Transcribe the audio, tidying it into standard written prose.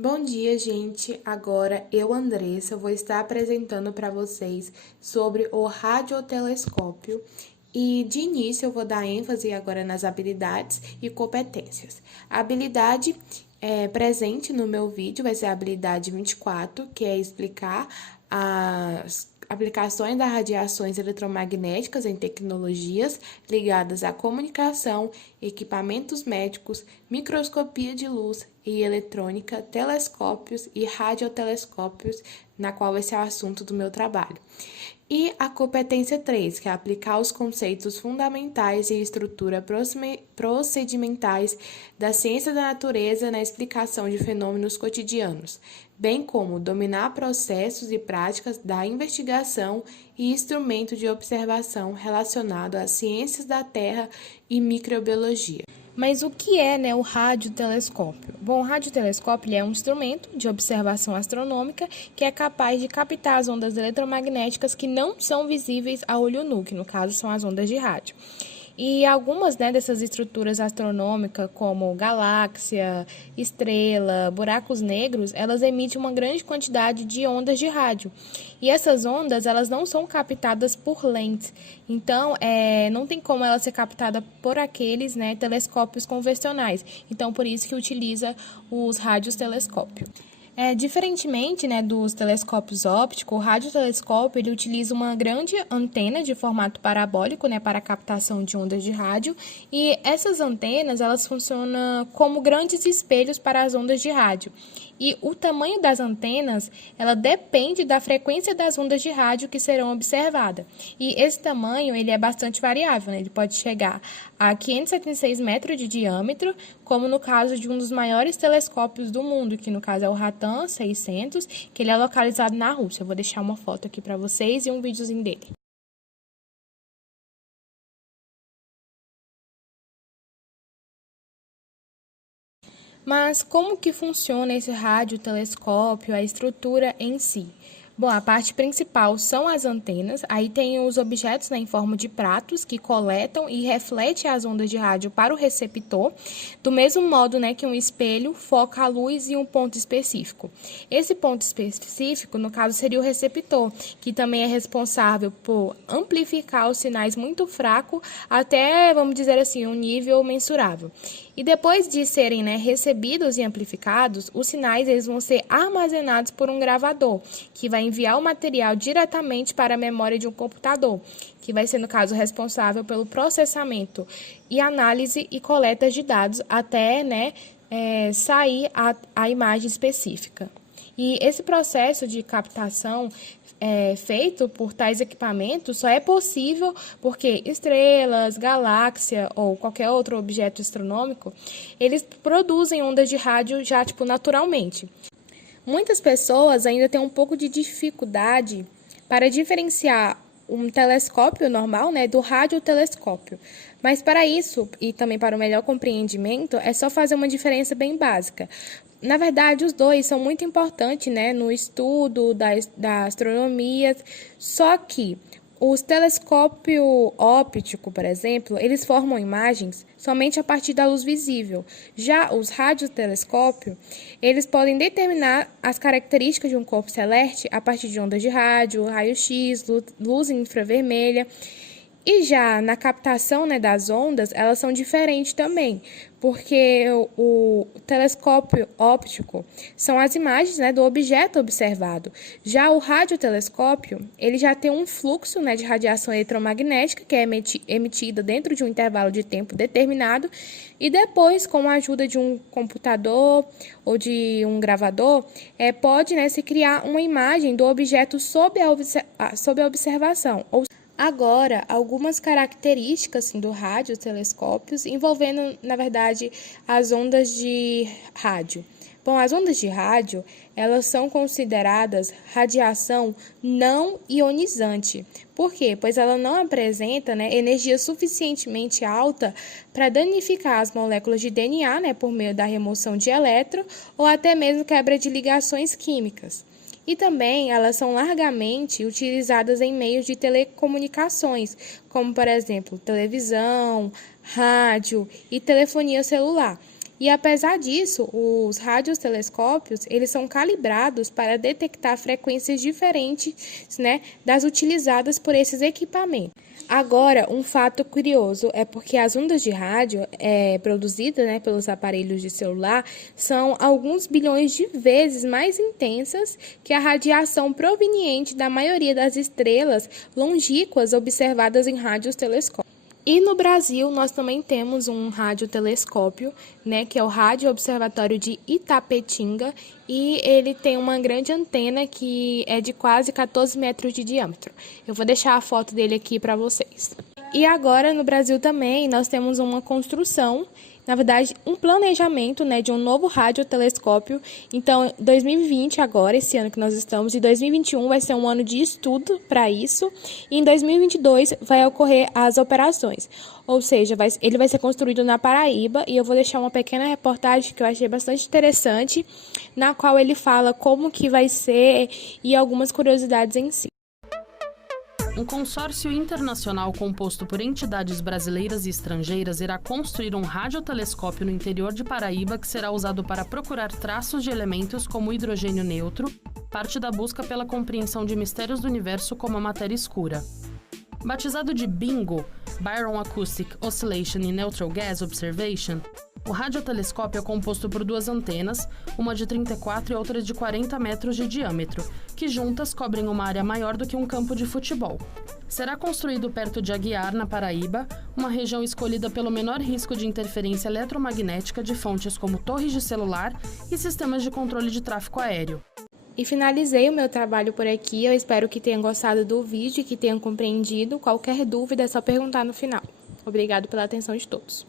Bom dia, gente! Agora eu, Andressa, vou estar apresentando para vocês sobre o radiotelescópio e de início eu vou dar ênfase agora nas habilidades e competências. A habilidade presente no meu vídeo vai ser a habilidade 24, que é explicar as aplicações das radiações eletromagnéticas em tecnologias ligadas à comunicação, equipamentos médicos, microscopia de luz e eletrônica, telescópios e radiotelescópios, na qual esse é o assunto do meu trabalho. E a competência 3, que é aplicar os conceitos fundamentais e estrutura procedimentais da ciência da natureza na explicação de fenômenos cotidianos, bem como dominar processos e práticas da investigação e instrumento de observação relacionado às ciências da Terra e microbiologia. Mas o que é, o radiotelescópio? Bom, o radiotelescópio é um instrumento de observação astronômica que é capaz de captar as ondas eletromagnéticas que não são visíveis a olho nu, que no caso são as ondas de rádio. E algumas dessas estruturas astronômicas, como galáxia, estrela, buracos negros, elas emitem uma grande quantidade de ondas de rádio. E essas ondas, elas não são captadas por lentes. Então, não tem como ela ser captada por aqueles telescópios convencionais. Então, por isso que utiliza os radiotelescópios. Diferentemente dos telescópios ópticos, o radiotelescópio ele utiliza uma grande antena de formato parabólico para a captação de ondas de rádio, e essas antenas elas funcionam como grandes espelhos para as ondas de rádio. E o tamanho das antenas ela depende da frequência das ondas de rádio que serão observadas. E esse tamanho ele é bastante variável, ele pode chegar a 576 metros de diâmetro, como no caso de um dos maiores telescópios do mundo, que no caso é o Ratan 600, que ele é localizado na Rússia. Eu vou deixar uma foto aqui para vocês e um videozinho dele. Mas como que funciona esse radiotelescópio, a estrutura em si? Bom, a parte principal são as antenas, aí tem os objetos em forma de pratos que coletam e refletem as ondas de rádio para o receptor, do mesmo modo que um espelho foca a luz em um ponto específico. Esse ponto específico, no caso, seria o receptor, que também é responsável por amplificar os sinais muito fracos até, vamos dizer assim, um nível mensurável. E depois de serem recebidos e amplificados, os sinais eles vão ser armazenados por um gravador, que vai enviar o material diretamente para a memória de um computador, que vai ser, no caso, responsável pelo processamento e análise e coleta de dados até sair a imagem específica. E esse processo de captação feito por tais equipamentos só é possível porque estrelas, galáxia ou qualquer outro objeto astronômico, eles produzem ondas de rádio já naturalmente. Muitas pessoas ainda têm um pouco de dificuldade para diferenciar um telescópio normal do radiotelescópio. Mas para isso, e também para o melhor compreendimento, é só fazer uma diferença bem básica. Na verdade, os dois são muito importantes no estudo da astronomia, só que os telescópios ópticos, por exemplo, eles formam imagens somente a partir da luz visível. Já os radiotelescópios, eles podem determinar as características de um corpo celeste a partir de ondas de rádio, raio-x, luz infravermelha. E já na captação das ondas, elas são diferentes também, porque o telescópio óptico são as imagens do objeto observado. Já o radiotelescópio, ele já tem um fluxo de radiação eletromagnética que é emitida dentro de um intervalo de tempo determinado, e depois, com a ajuda de um computador ou de um gravador, pode se criar uma imagem do objeto sob a observação. Agora, algumas características do radiotelescópios envolvendo, na verdade, as ondas de rádio. Bom, as ondas de rádio, elas são consideradas radiação não ionizante. Por quê? Pois ela não apresenta energia suficientemente alta para danificar as moléculas de DNA por meio da remoção de elétron ou até mesmo quebra de ligações químicas. E também elas são largamente utilizadas em meios de telecomunicações, como, por exemplo, televisão, rádio e telefonia celular. E apesar disso, os radiotelescópios, eles são calibrados para detectar frequências diferentes, né, das utilizadas por esses equipamentos. Agora, um fato curioso é porque as ondas de rádio produzidas, né, pelos aparelhos de celular são alguns bilhões de vezes mais intensas que a radiação proveniente da maioria das estrelas longínquas observadas em radiotelescópios. E no Brasil, nós também temos um radiotelescópio, né, que é o Rádio Observatório de Itapetinga, e ele tem uma grande antena que é de quase 14 metros de diâmetro. Eu vou deixar a foto dele aqui para vocês. E agora, no Brasil também, nós temos uma construção, na verdade, um planejamento, né, de um novo radiotelescópio. Então, 2020 agora, esse ano que nós estamos, e 2021 vai ser um ano de estudo para isso, e em 2022 vai ocorrer as operações. Ou seja, ele vai ser construído na Paraíba, e eu vou deixar uma pequena reportagem que eu achei bastante interessante, na qual ele fala como que vai ser e algumas curiosidades em si. Um consórcio internacional composto por entidades brasileiras e estrangeiras irá construir um radiotelescópio no interior de Paraíba que será usado para procurar traços de elementos como o hidrogênio neutro, parte da busca pela compreensão de mistérios do universo como a matéria escura. Batizado de BINGO, Baron Acoustic Oscillation in Neutral Gas Observation, o radiotelescópio é composto por duas antenas, uma de 34 e outra de 40 metros de diâmetro, que juntas cobrem uma área maior do que um campo de futebol. Será construído perto de Aguiar, na Paraíba, uma região escolhida pelo menor risco de interferência eletromagnética de fontes como torres de celular e sistemas de controle de tráfego aéreo. E finalizei o meu trabalho por aqui. Eu espero que tenham gostado do vídeo e que tenham compreendido. Qualquer dúvida é só perguntar no final. Obrigado pela atenção de todos.